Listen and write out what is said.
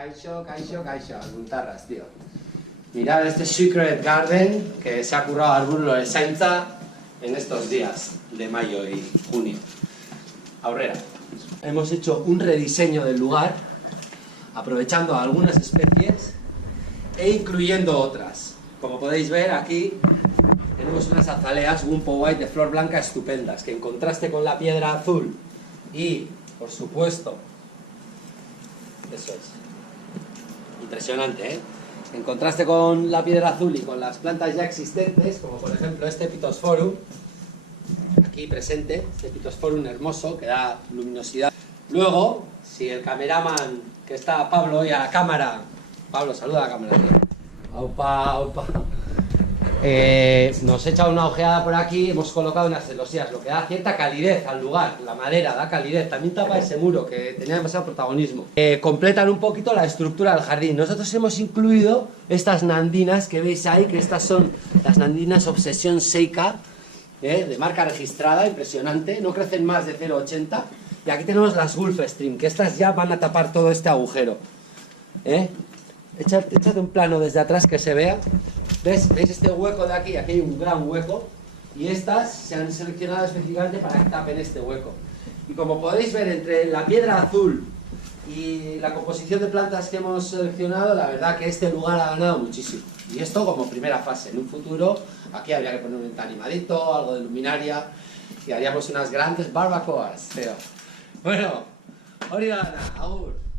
Kaixo, kaixo, kaixo, alguntarras, tío. Mirad este Secret Garden que se ha currado Arbulo de Sainza en estos días de mayo y junio. Aurrera. Hemos hecho un rediseño del lugar, aprovechando algunas especies e incluyendo otras. Como podéis ver aquí tenemos unas azaleas Wumpo White de flor blanca estupendas, que en contraste con la piedra azul y, por supuesto, eso es impresionante, ¿eh? En contraste con la piedra azul y con las plantas ya existentes, como por ejemplo este Pittosporum, aquí presente, este Pittosporum hermoso que da luminosidad. Luego, si el cameraman, que está Pablo hoy a la cámara, Pablo, saluda a la cámara, tío. Aupa, aupa. Nos echa una ojeada por aquí, hemos colocado unas celosías, lo que da cierta calidez al lugar, la madera da calidez, también tapa ese muro que tenía demasiado protagonismo. Completan un poquito la estructura del jardín. Nosotros hemos incluido estas nandinas que veis ahí, que estas son las nandinas Obsesión Seika, de marca registrada, impresionante, no crecen más de 0,80, y aquí tenemos las Gulfstream, que estas ya van a tapar todo este agujero. Échate un plano desde atrás que se vea. ¿Veis este hueco de aquí? Aquí hay un gran hueco y estas se han seleccionado específicamente para que tapen este hueco. Y como podéis ver, entre la piedra azul y la composición de plantas que hemos seleccionado, la verdad que este lugar ha ganado muchísimo. Y esto como primera fase. En un futuro aquí habría que poner un animadito, algo de luminaria y haríamos unas grandes barbacoas, tío. Bueno, hori da, agur.